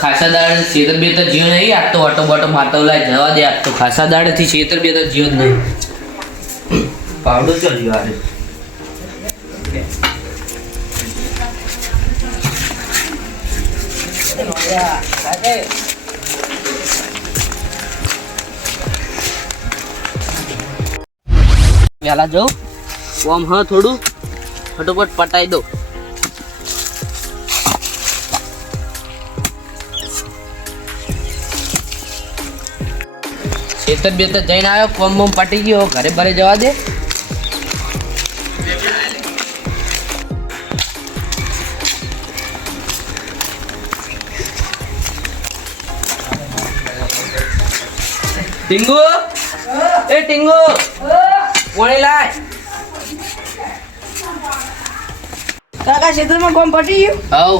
ખાસા દાડે છેતર બેતર જીવ નહીં. આજ તો ઓટો બોટો મારતો લાય જવા દે. આજ તો ખાસા દાડેથી છેતર બેતર જીવ જ નહીં. પાવડો ચડ્યો આજે. વેલા જાઉં ઓમ હ થોડું ફટોફટ પટાઈ દો. ખેતર બેતર જઈને આવ્યો, કોમ બોમ પટી ગયો, ઘરે ભરે જવા દે. ટીંગુ એ ટીંગુ કોણી લાય. કાકા ખેતરમાં કોમ પટી ગયું. આવ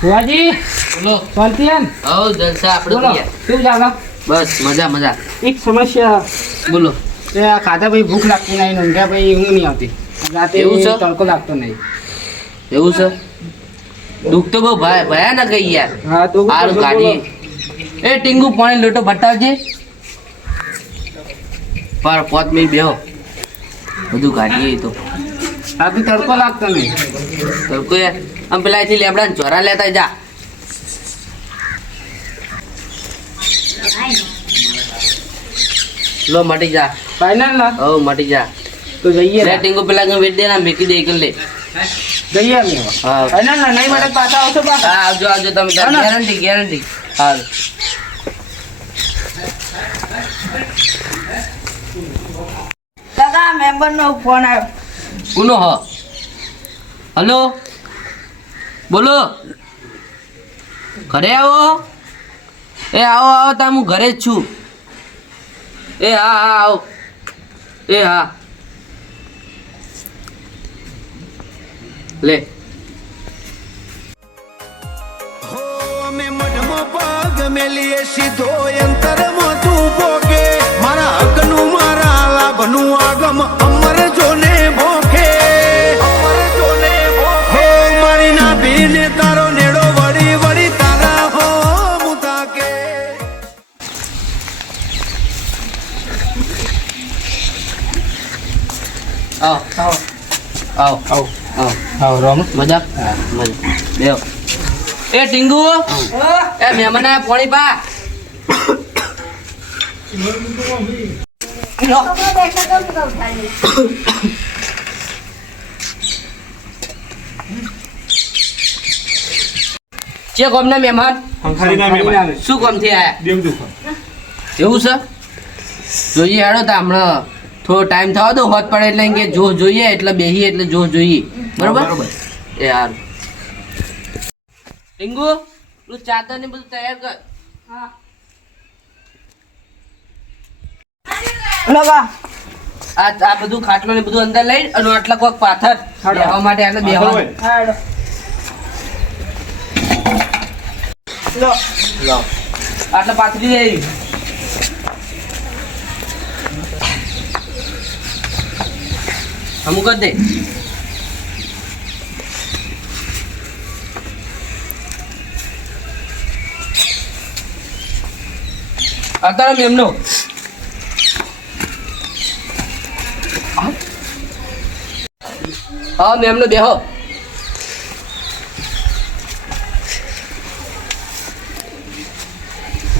ભુવાજી બોલો. શાંતિયાન આવ જલસા આપણે બોલો ભૈયા. શું ચાલે? બસ મજા મજા. એક સમસ્યા બોલો. કે આ ખાધા પછી ભૂખ લાગતી નહીં, ઊંઘ્યા પછી ઊંઘ નહીં આવતી, રાતે એવું છે? તડકો લાગતો નહીં. એવું છે? દુઃખ તો બહુ ભયાનક ગઈ યાર. હા તો હારું કાઢીએ. એ ટીંગુ પાણી લોટો ભટાવજે. પર પોત મેં બેહો બધું કાઢીએ તો. રાતે તડકો લાગતો નહીં. તો કોઈ આમ પેલા અહીંથી લેબડા ચોરા લેતા જા. લો મટી જા. ફાઇનલ ના હો મટી જા. તો જઈએ લે ને. ટીંગુ પેલા કે વેચ દે ના મેકી દે એક લે. જઈએ અમે હા ફાઇનલ ના નહીં મળે પાછા આવશો પાછા. હા, આવજો આવજો તમે હા ને? Guarantee guarantee. હાલ કાકા મેમ્બર નો ફોન આવ્યો. કોનો હ? હલો બોલો. ઘરે આવો. એ આવો આવો તા હું ઘરે જ છું. એ હા હા આવો. એ હા લે. હો અમે મઢમાં પગ મેલીએ સીધો અંતરમાં તું ભોગે મારા હકનું મારા લાભનું આગમ અમર જોને ભોગે હો મારી ના ભીને તારો નેડો વળી વળી તારા હો મુતાકે આવો આવો આવો આવો આવો. આવો રોમ. મજા મજા બેહો. એ ટીંગુ એ મહેમાન આયા પોણી પા. જે ગામના મહેમાન શું કામથી આયા? એવું છે? જોઈએ હેડો તા હમણાં થોડો ટાઈમ થવા દો. હોત પડે એટલે કે જો જોઈએ એટલે બેહીએ એટલે જો જોઈએ. બરોબર એ યાર. ટીંગુ પેલું ચાદર ને બધું તૈયાર કર. લગા આ બધું ખાટલો ને બધું અંદર લઈ અને આટલા કોક પાથર બેહવા માટે આટલે બેહવા. હાડો લો લો આટલા પાથરી દે. અમુક જ દે. અત્યારે એમનો હા મેમનો બેહો.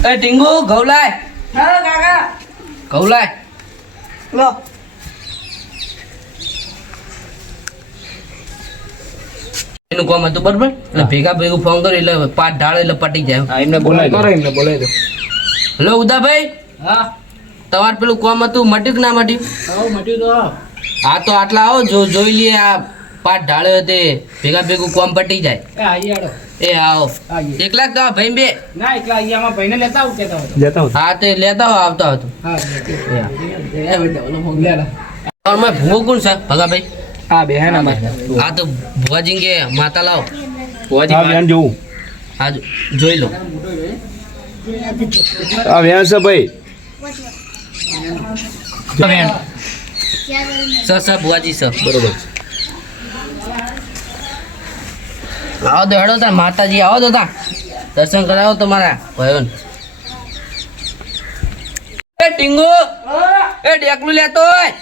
એ ટીંગુ ઘઉં લાય. હા કાકા ઘઉં લાય. લો એનું કામ હતું બરોબર એટલે ભેગા ભેગું ફોન કર્યું એટલે પાટ ઢાળે એટલે પટી જાય. એમને બોલાવી દો. એમને બોલાવી દો. હેલો ઉદાભાઈ હા તમારે પેલું કામ હતું મટ્યું કે ના મટ્યું? આવો મટ્યું તો આવો. હા તો આટલા આવો જોઈ લઈએ. આ પાટ ઢાળ્યો તે ભેગા ભેગું કામ પટી જાય. એ આઈએ આડો. એ આવો આઈએ. એકલા જ તો ભાઈ બે. ના એકલા અહીંયામાં ભાઈને લેતા આવું કહેતા હતો. હા તે લેતા હો આવતા હતો. હા ભૂવો કોણ છે ભગાભાઈ? હા બે હે ના હા તો ભુવાજી કે માતા લાવો. જોવું હા જોઈ લો. આ વ્યાસ છે ભાઈ વેણ સ ભુવાજી સ બરોબર આવો તો હેડો તા માતાજી આવો તો તા દર્શન કરાવો તમારા ભયોન એ ટીંગુ એ ડેકલું લેતો હોય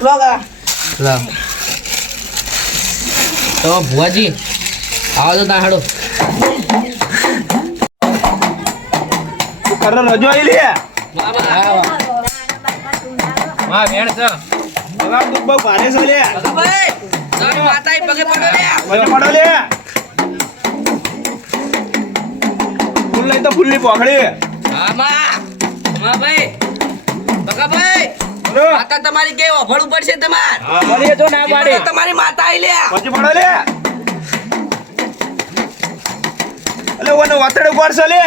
લો કાકા લાવ તો ભુવાજી આવો તો તા હેડો કરણ રજો આવી લે માં વેણ છે ભગવાન દુખ બહુ ભારે છે લે ભાઈ તારી માતાએ પગે પડો લે મને પડો લે ફૂલ લઈ તો ફૂલની પોખડી આમાં ભાઈ બકા ભાઈ બોલો માતા તમારી કે ઓફળું પડશે તમાર અરે તો ના પાડે તમારી માતા આઈ લે પછી પડો લે અલે ઓને વાતડે પડશે લે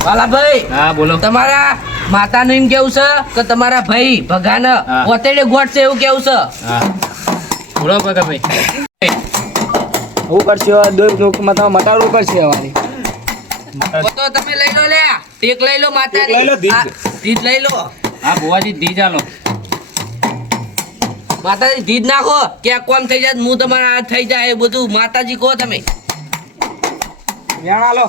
વાલા ભાઈ હા બોલો તમારા માતાનું એમ કેવું છે કે તમારા ભાઈ ભગાન હા. પોતેડે ગોઠ છે એવું કેવું છે હા બોલો બકા ભાઈ હું કરશે મટાડવું કરશે વારી તો તમે લઈ લો લે ટેક લઈ લો માતા ટેક લઈ લો, ધીજ. ધીજ લઈ લો હા ભુવાજી દી ચાલો માતાજી ધીજ નાખો કે આ કોમ થઈ જાય હું તમારા હાથ થઈ જાય એ બધું માતાજી કહો તમે વેણ આલો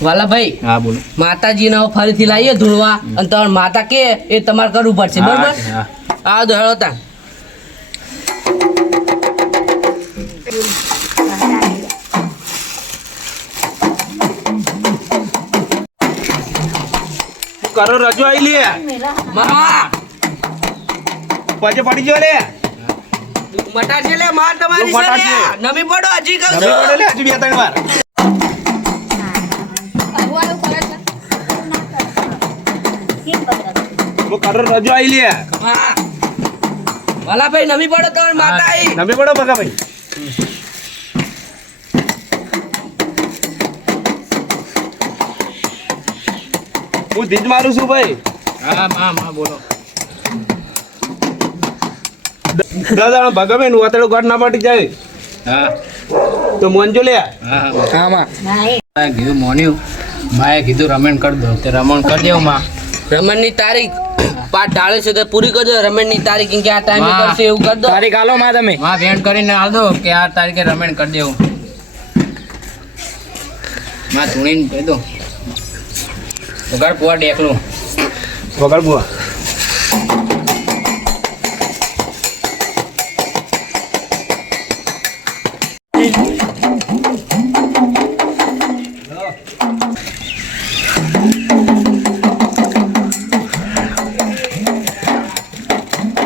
વાલા ભાઈ હા બોલો માતાજી ને ફરીથી લાવીએ ધૂળવા અને તમારે માતા કે એ તમારે કરવું પડશે બરોબર હા આ દો હેળો તા કરણ રજો આવી લે મામા પછી પડી ગયો લે મટાડશે લે માર તમારી જો છે લે. મટાડશે. નમી પડો હજી કહું નવી પડે છું લે હજુ બે ત્રણ વાર હું કરણ રજો આવી લે હા. વાલા ભાઈ નમી પડો તમારી માતા આઈ નમી પડો બકા ભાઈ હું ધીજ મારું છું ભાઈ હા માં બોલો દાદા ભગવે નું વાતડું ઘર ના પડી જાય હા તો મોનજો લે હા આમાં કીધું મોન્યું માએ કીધું રમણ કરી દો તે રમણ કરી દેવું માં રમણની તારીખ પાઠ ઢાળે છે તો પૂરી કરજો રમણની તારીખ કેમ કે આ ટાઈમે વાહ. કરશે એવું કરી દો તારીખ આલો માં તમે માં વેણ કરીને આલ દો કે આ તારીખે રમણ કરી દેવું માં ધૂણીને કહી દો વગાડ પુઆ ડેકલું વગર બુઆ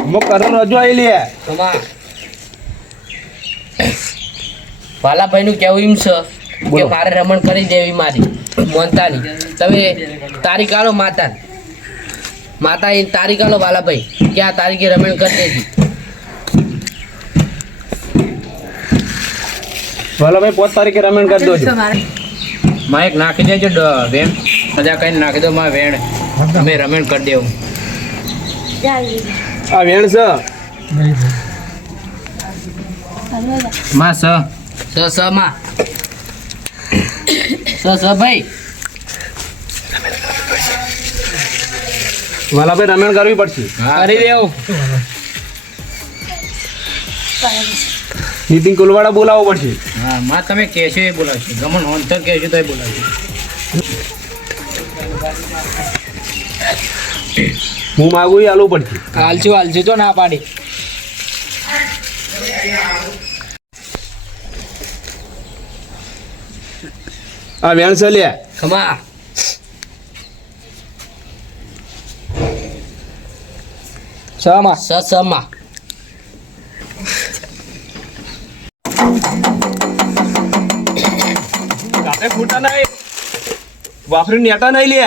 મો કરણ રજો આવી લે તમા વાલાભાઈ નું કેવું એમ છે કે મારે રમણ કરી દેવી મારી મોનતાની તમે તારીખ આલો માતા માતા એ તારીખ આલો વાલાભાઈ કે આ તારીખે રમણ કરી દેજી ભલે ભાઈ 5 તારીખે રમણ કરી દોજો માં એક નાખી દેજો વેણ સજા કરીને નાખી દો માં વેણ અમે રમણ કરી દેવું આ વેણ છે માં સ માં સ ભાઈ વાલા ભાઈ રમણ કરવી પડશે કરી દેવું નીતિન કુલવાડા બોલાવવો પડશે હા માં તમે કહેશો એ બોલાવશો ગમન હોનતર કહેશો તો એ બોલાવશો હું માગું એ આલવું પડશે હાલશું તો ના પાડી આ વેણ છે લે ખમા છમાં સ માં કાપે ફૂટા નહીં વાફરી નેટા નહીં લે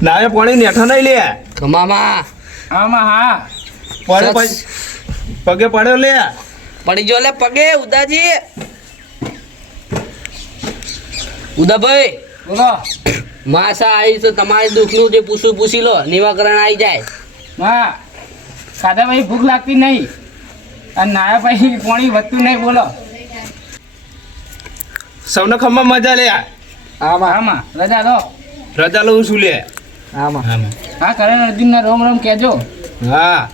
નાવે પાણી નેઠા નહીં લે ખમામાં આમાં હા પડે પગે પડ્યો લે પડી જો લે પગે ઉદાજી ઉદાભાઈ બોલો માસા આવી છે તમારે દુઃખનું જે પૂછી લો નિવાકરણ આવી જાય માં ખાધા પછી ભૂખ લાગતી નહીં અને નાયા પછી પાણી વધતું નહીં બોલો સૌને ખમ્મા મજા લે આમાં આમાં રજા લો રજા લઉં છું લે આમાં આમાં હા કરણ અર્જુનના રોમ રોમ કહેજો હા